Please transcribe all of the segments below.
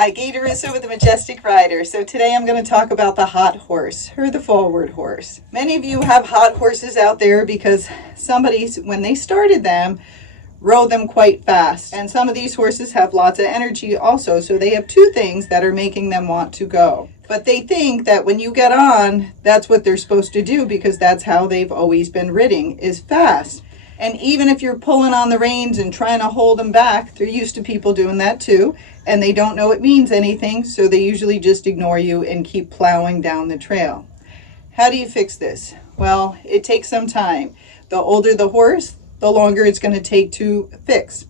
Hi, Gaye DeRusso with the Majestic Rider. So today I'm going to talk about the hot horse, or the forward horse. Many of you have hot horses out there because somebody, when they started them, rode them quite fast. And some of these horses have lots of energy also, so they have two things that are making them want to go. But they think that when you get on, that's what they're supposed to do because that's how they've always been ridden, is fast. And even if you're pulling on the reins and trying to hold them back, they're used to people doing that too. And they don't know it means anything, so they usually just ignore you and keep plowing down the trail. How do you fix this? Well, it takes some time. The older the horse, the longer it's going to take to fix.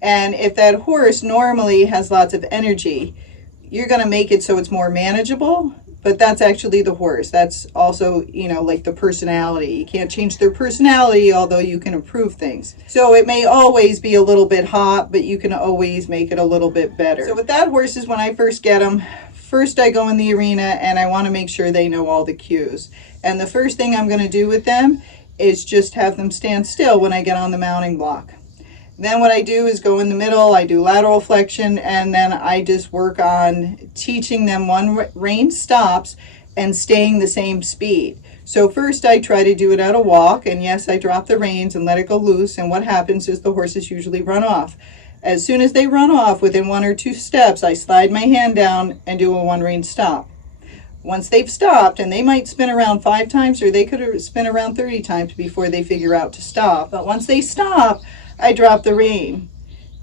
And if that horse normally has lots of energy, you're going to make it so it's more manageable. But that's actually the horse. That's also, like the personality. You can't change their personality, although you can improve things. So it may always be a little bit hot, but you can always make it a little bit better. So with that horses, when I first get them, first I go in the arena and I want to make sure they know all the cues. And the first thing I'm going to do with them is just have them stand still when I get on the mounting block. Then what I do is go in the middle, I do lateral flexion, and then I just work on teaching them one rein stops and staying the same speed. So first I try to do it at a walk, and yes, I drop the reins and let it go loose, and what happens is the horses usually run off. As soon as they run off, within 1 or 2 steps, I slide my hand down and do a one rein stop. Once they've stopped, and they might spin around 5 times, or they could spin around 30 times before they figure out to stop, but once they stop, I drop the rein.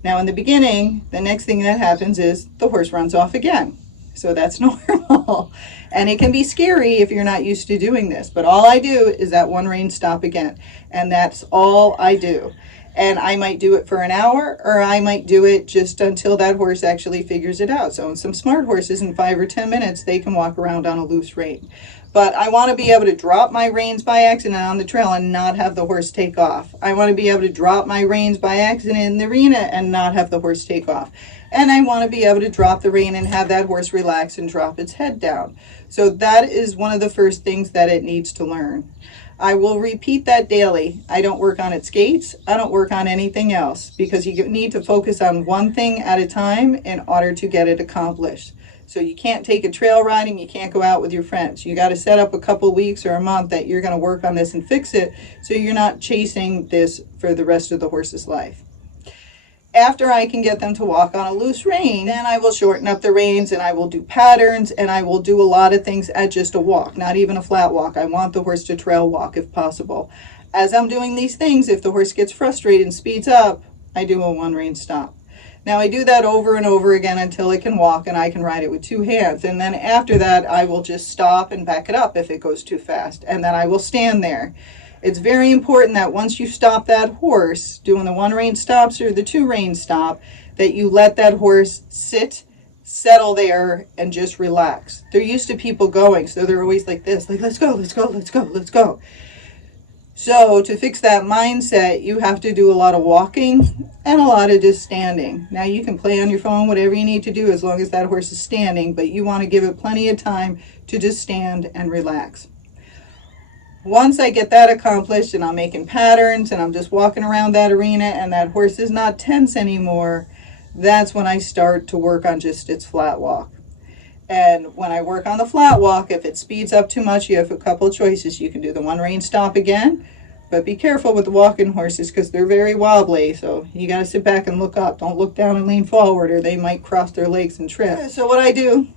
Now in the beginning, the next thing that happens is the horse runs off again. So that's normal. And it can be scary if you're not used to doing this. But all I do is that one rein stop again. And that's all I do. And I might do it for an hour, or I might do it just until that horse actually figures it out. So in some smart horses, in 5 or 10 minutes, they can walk around on a loose rein. But I want to be able to drop my reins by accident on the trail and not have the horse take off. I want to be able to drop my reins by accident in the arena and not have the horse take off. And I want to be able to drop the rein and have that horse relax and drop its head down. So that is one of the first things that it needs to learn. I will repeat that daily. I don't work on its gaits. I don't work on anything else because you need to focus on one thing at a time in order to get it accomplished. So you can't take a trail riding, you can't go out with your friends. You got to set up a couple weeks or a month that you're going to work on this and fix it so you're not chasing this for the rest of the horse's life. After I can get them to walk on a loose rein, then I will shorten up the reins and I will do patterns and I will do a lot of things at just a walk, not even a flat walk. I want the horse to trail walk if possible. As I'm doing these things, if the horse gets frustrated and speeds up, I do a one rein stop. Now I do that over and over again until it can walk and I can ride it with 2 hands. And then after that, I will just stop and back it up if it goes too fast. And then I will stand there. It's very important that once you stop that horse, doing the one rein stops or the 2 rein stop, that you let that horse sit, settle there, and just relax. They're used to people going, so they're always like this, like, let's go, let's go, let's go, let's go. So to fix that mindset, you have to do a lot of walking and a lot of just standing. Now you can play on your phone, whatever you need to do as long as that horse is standing, but you want to give it plenty of time to just stand and relax. Once I get that accomplished and I'm making patterns and I'm just walking around that arena and that horse is not tense anymore, that's when I start to work on just its flat walk. And when I work on the flat walk, if it speeds up too much, you have a couple of choices. You can do the one rein stop again, but be careful with the walking horses because they're very wobbly. So you got to sit back and look up. Don't look down and lean forward or they might cross their legs and trip. So what I do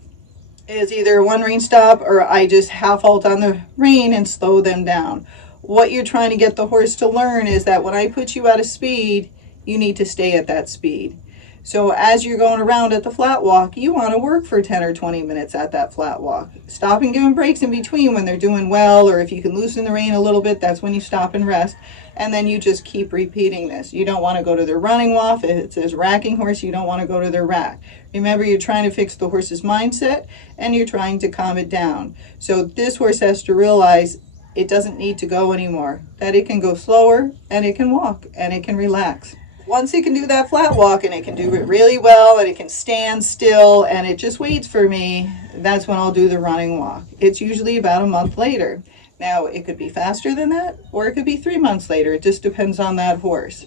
is either a one rein stop or I just half halt on the rein and slow them down. What you're trying to get the horse to learn is that when I put you at a speed, you need to stay at that speed. So as you're going around at the flat walk, you want to work for 10 or 20 minutes at that flat walk. Stop and give them breaks in between when they're doing well, or if you can loosen the rein a little bit, that's when you stop and rest. And then you just keep repeating this. You don't want to go to their running off. If it says racking horse, you don't want to go to their rack. Remember, you're trying to fix the horse's mindset and you're trying to calm it down. So this horse has to realize it doesn't need to go anymore, that it can go slower and it can walk and it can relax. Once it can do that flat walk and it can do it really well and it can stand still and it just waits for me, that's when I'll do the running walk. It's usually about a month later. Now, it could be faster than that or it could be 3 months later. It just depends on that horse.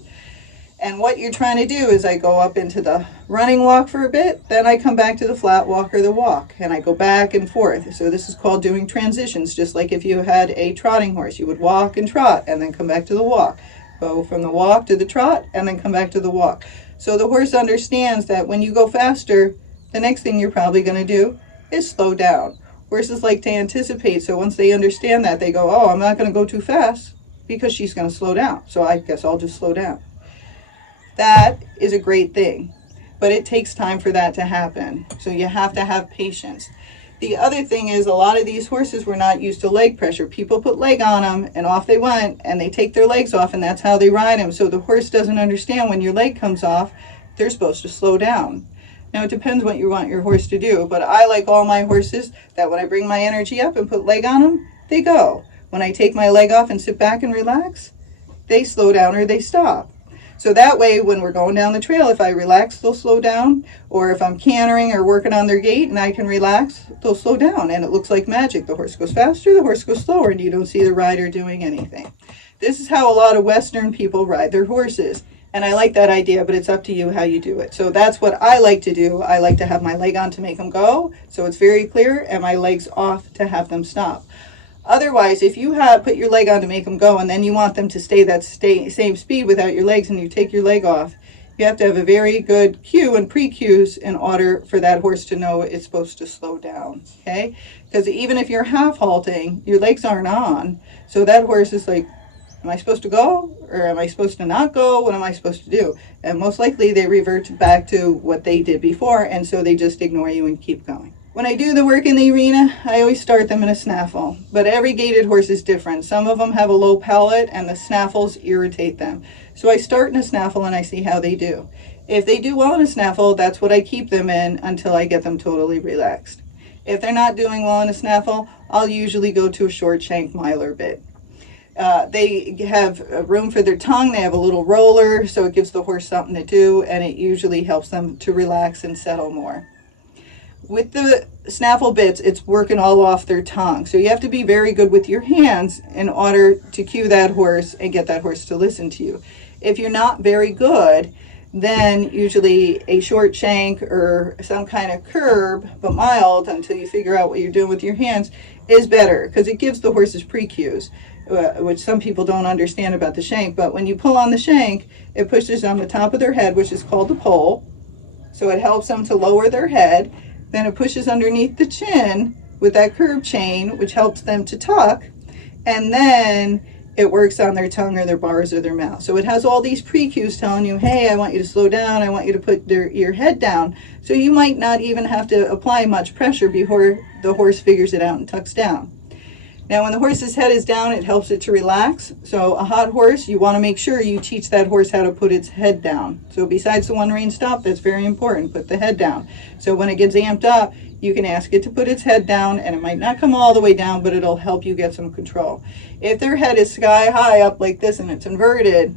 And what you're trying to do is I go up into the running walk for a bit, then I come back to the flat walk or the walk, and I go back and forth. So this is called doing transitions, just like if you had a trotting horse. You would walk and trot and then come back to the walk. Go from the walk to the trot and then come back to the walk. So the horse understands that when you go faster, the next thing you're probably going to do is slow down. Horses like to anticipate, so once they understand that, they go, oh, I'm not going to go too fast because she's going to slow down, so I guess I'll just slow down. That is a great thing, but it takes time for that to happen, so you have to have patience. The other thing is a lot of these horses were not used to leg pressure. People put leg on them and off they went, and they take their legs off, and that's how they ride them. So the horse doesn't understand when your leg comes off, they're supposed to slow down. Now it depends what you want your horse to do, but I like all my horses that when I bring my energy up and put leg on them, they go. When I take my leg off and sit back and relax, they slow down or they stop. So that way, when we're going down the trail, if I relax, they'll slow down. Or if I'm cantering or working on their gait and I can relax, they'll slow down. And it looks like magic. The horse goes faster, the horse goes slower, and you don't see the rider doing anything. This is how a lot of Western people ride their horses. And I like that idea, but it's up to you how you do it. So that's what I like to do. I like to have my leg on to make them go, so it's very clear, and my legs off to have them stop. Otherwise, if you have put your leg on to make them go and then you want them to stay that same speed without your legs and you take your leg off, you have to have a very good cue and pre-cues in order for that horse to know it's supposed to slow down, okay? Because even if you're half halting, your legs aren't on, so that horse is like, am I supposed to go or am I supposed to not go? What am I supposed to do? And most likely they revert back to what they did before, and so they just ignore you and keep going. When I do the work in the arena, I always start them in a snaffle, but every gaited horse is different. Some of them have a low palate and the snaffles irritate them. So I start in a snaffle and I see how they do. If they do well in a snaffle, that's what I keep them in until I get them totally relaxed. If they're not doing well in a snaffle, I'll usually go to a short shank miler bit. They have room for their tongue, they have a little roller, so it gives the horse something to do, and it usually helps them to relax and settle more. With the snaffle bits, it's working all off their tongue. So you have to be very good with your hands in order to cue that horse and get that horse to listen to you. If you're not very good, then usually a short shank or some kind of curb, but mild until you figure out what you're doing with your hands, is better because it gives the horses pre-cues, which some people don't understand about the shank. But when you pull on the shank, it pushes on the top of their head, which is called the pole. So it helps them to lower their head. Then it pushes underneath the chin with that curb chain, which helps them to tuck. And then it works on their tongue or their bars or their mouth. So it has all these pre-cues telling you, hey, I want you to slow down. I want you to put your head down. So you might not even have to apply much pressure before the horse figures it out and tucks down. Now, when the horse's head is down, it helps it to relax. So a hot horse, you want to make sure you teach that horse how to put its head down. So besides the one rein stop, that's very important. Put the head down. So when it gets amped up, you can ask it to put its head down, and it might not come all the way down, but it'll help you get some control. If their head is sky high up like this and it's inverted,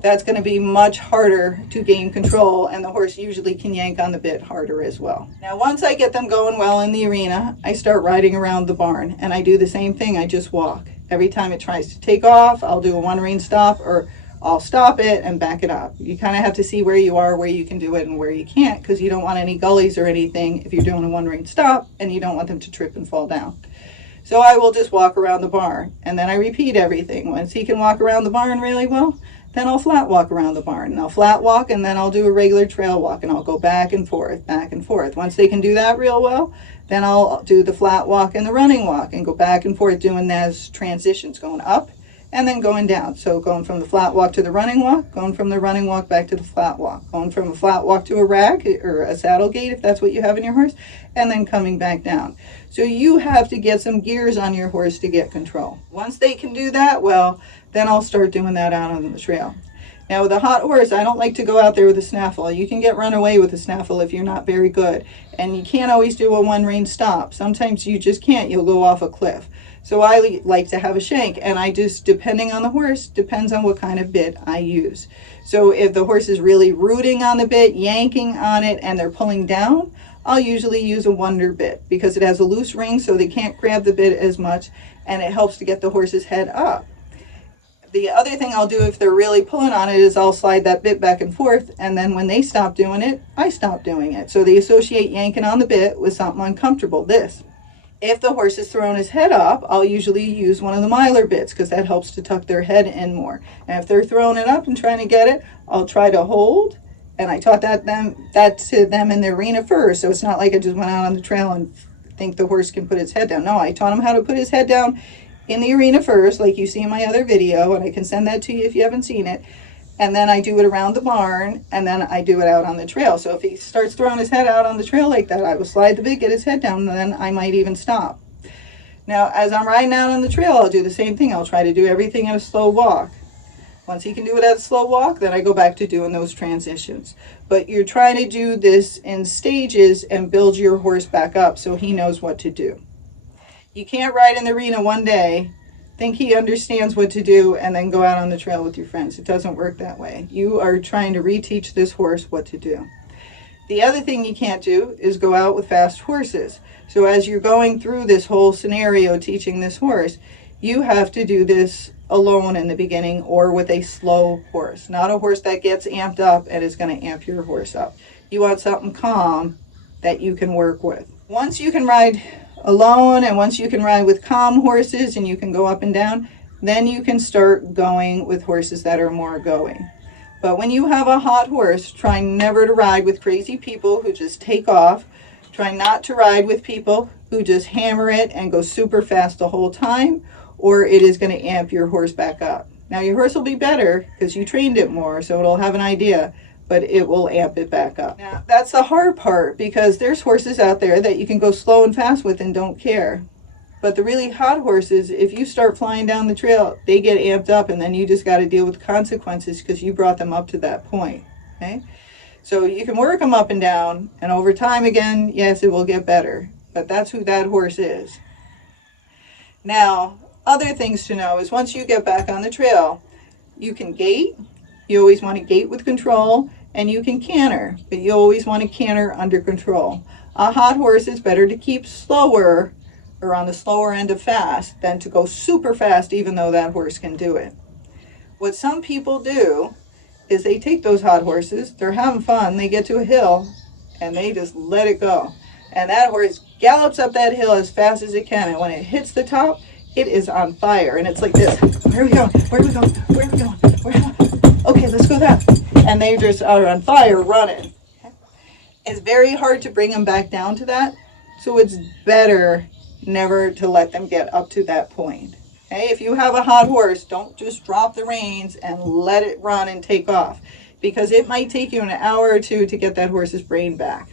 that's going to be much harder to gain control, and the horse usually can yank on the bit harder as well. Now, once I get them going well in the arena, I start riding around the barn, and I do the same thing. I just walk. Every time it tries to take off, I'll do a one rein stop, or I'll stop it and back it up. You kind of have to see where you are, where you can do it, and where you can't, because you don't want any gullies or anything if you're doing a one rein stop, and you don't want them to trip and fall down. So I will just walk around the barn, and then I repeat everything. Once he can walk around the barn really well, then I'll flat walk around the barn, and I'll flat walk, and then I'll do a regular trail walk, and I'll go back and forth, back and forth. Once they can do that real well, then I'll do the flat walk and the running walk and go back and forth doing those transitions, going up and then going down. So going from the flat walk to the running walk, going from the running walk back to the flat walk, going from a flat walk to a rack or a saddle gait if that's what you have in your horse, and then coming back down. So you have to get some gears on your horse to get control. Once they can do that well, then I'll start doing that out on the trail. Now with a hot horse, I don't like to go out there with a snaffle. You can get run away with a snaffle if you're not very good. And you can't always do a one rein stop. Sometimes you just can't. You'll go off a cliff. So I like to have a shank, and I just, depending on the horse, depends on what kind of bit I use. So if the horse is really rooting on the bit, yanking on it, and they're pulling down, I'll usually use a wonder bit because it has a loose ring so they can't grab the bit as much, and it helps to get the horse's head up. The other thing I'll do if they're really pulling on it is I'll slide that bit back and forth, and then when they stop doing it, I stop doing it. So they associate yanking on the bit with something uncomfortable. This. If the horse is throwing his head up, I'll usually use one of the miler bits because that helps to tuck their head in more. And if they're throwing it up and trying to get it, I'll try to hold. And I taught that to them in the arena first. So it's not like I just went out on the trail and think the horse can put his head down. No, I taught him how to put his head down in the arena first, like you see in my other video, and I can send that to you if you haven't seen it. And then I do it around the barn, and then I do it out on the trail. So if he starts throwing his head out on the trail like that, I will slide the bit, get his head down, and then I might even stop. Now, as I'm riding out on the trail, I'll do the same thing. I'll try to do everything at a slow walk. Once he can do it at a slow walk, then I go back to doing those transitions. But you're trying to do this in stages and build your horse back up so he knows what to do. You can't ride in the arena one day, think he understands what to do, and then go out on the trail with your friends. It doesn't work that way. You are trying to reteach this horse what to do. The other thing you can't do is go out with fast horses. So as you're going through this whole scenario teaching this horse, you have to do this alone in the beginning or with a slow horse, not a horse that gets amped up and is going to amp your horse up. You want something calm that you can work with. Once you can ride alone and once you can ride with calm horses and you can go up and down, then you can start going with horses that are more going. But when you have a hot horse, try never to ride with crazy people who just take off. Try not to ride with people who just hammer it and go super fast the whole time, or it is going to amp your horse back up. Now your horse will be better because you trained it more, so it'll have an idea, but it will amp it back up. Now, that's the hard part because there's horses out there that you can go slow and fast with and don't care. But the really hot horses, if you start flying down the trail, they get amped up and then you just got to deal with consequences because you brought them up to that point. Okay? So you can work them up and down, and over time again, yes, it will get better. But that's who that horse is. Now, other things to know is once you get back on the trail, you can gait. You always want to gait with control. And you can canter, but you always want to canter under control. A hot horse is better to keep slower or on the slower end of fast than to go super fast even though that horse can do it. What some people do is they take those hot horses, they're having fun, they get to a hill and they just let it go. And that horse gallops up that hill as fast as it can, and when it hits the top, it is on fire. And it's like this, where are we going, where are we going, where are we going, where are we going? Okay, let's go that. And they just are on fire running. It's very hard to bring them back down to that, so it's better never to let them get up to that point. Okay? If you have a hot horse, don't just drop the reins and let it run and take off, because it might take you an hour or two to get that horse's brain back.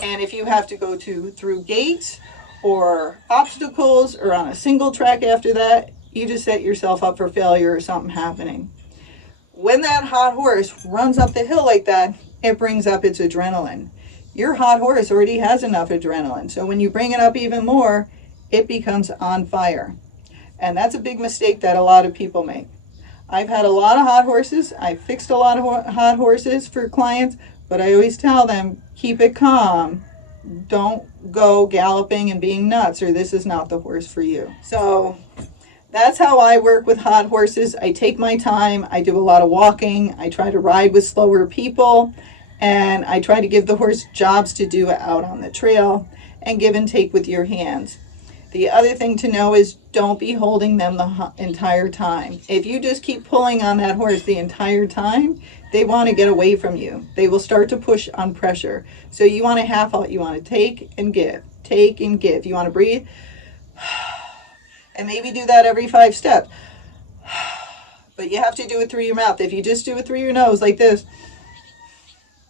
And if you have to go through gates or obstacles or on a single track after that, you just set yourself up for failure or something happening. When that hot horse runs up the hill like that, it brings up its adrenaline. Your hot horse already has enough adrenaline, so when you bring it up even more, it becomes on fire. And that's a big mistake that a lot of people make. I've had a lot of hot horses. I've fixed a lot of hot horses for clients, but I always tell them, keep it calm. Don't go galloping and being nuts, or this is not the horse for you. So that's how I work with hot horses. I take my time. I do a lot of walking. I try to ride with slower people. And I try to give the horse jobs to do out on the trail and give and take with your hands. The other thing to know is don't be holding them the entire time. If you just keep pulling on that horse the entire time, they want to get away from you. They will start to push on pressure. So you want to half halt. You want to take and give. Take and give. You want to breathe. And maybe do that every 5 steps. But you have to do it through your mouth. If you just do it through your nose like this,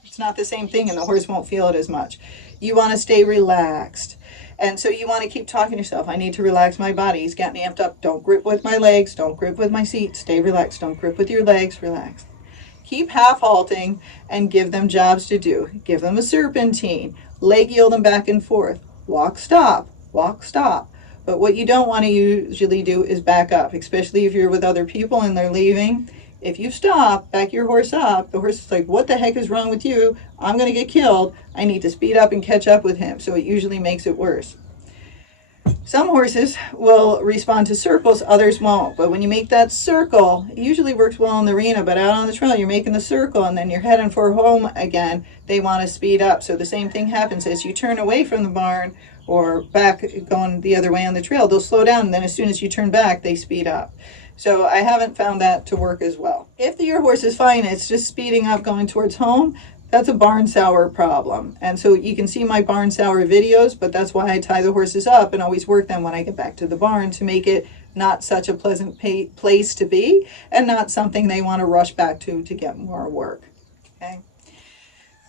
it's not the same thing and the horse won't feel it as much. You want to stay relaxed. And so you want to keep talking to yourself. I need to relax my body. He's getting amped up. Don't grip with my legs. Don't grip with my seat. Stay relaxed. Don't grip with your legs. Relax. Keep half halting and give them jobs to do. Give them a serpentine. Leg yield them back and forth. Walk, stop. Walk, stop. But what you don't want to usually do is back up, especially if you're with other people and they're leaving. If you stop, back your horse up, the horse is like, what the heck is wrong with you? I'm going to get killed. I need to speed up and catch up with him. So it usually makes it worse. Some horses will respond to circles, others won't. But when you make that circle, it usually works well in the arena, but out on the trail, you're making the circle and then you're heading for home again. They want to speed up. So the same thing happens as you turn away from the barn or back going the other way on the trail. They'll slow down, and then as soon as you turn back, they speed up. So I haven't found that to work as well. If your horse is fine, it's just speeding up going towards home, that's a barn sour problem. And so you can see my barn sour videos, but that's why I tie the horses up and always work them when I get back to the barn to make it not such a pleasant place to be and not something they want to rush back to get more work. Okay.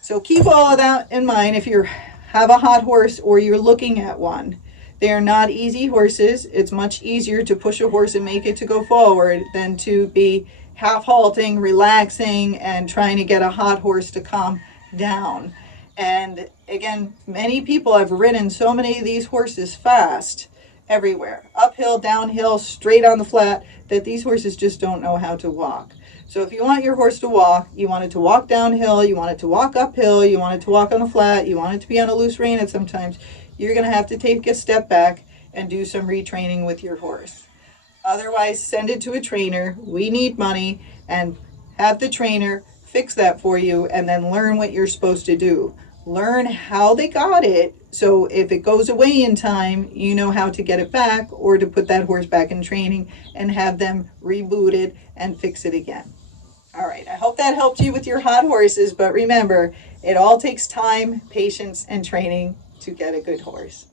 So keep all of that in mind if you have a hot horse or you're looking at one. They are not easy horses. It's much easier to push a horse and make it to go forward than to be half halting, relaxing, and trying to get a hot horse to calm down. And again, many people have ridden so many of these horses fast everywhere, uphill, downhill, straight on the flat, that these horses just don't know how to walk. So if you want your horse to walk, you want it to walk downhill, you want it to walk uphill, you want it to walk on the flat, you want it to be on a loose rein at sometimes, you're going to have to take a step back and do some retraining with your horse. Otherwise, send it to a trainer. We need money, and have the trainer fix that for you, and then learn what you're supposed to do. Learn how they got it, so if it goes away in time, you know how to get it back or to put that horse back in training and have them rebooted and fix it again. All right, I hope that helped you with your hot horses, but remember, it all takes time, patience, and training to get a good horse.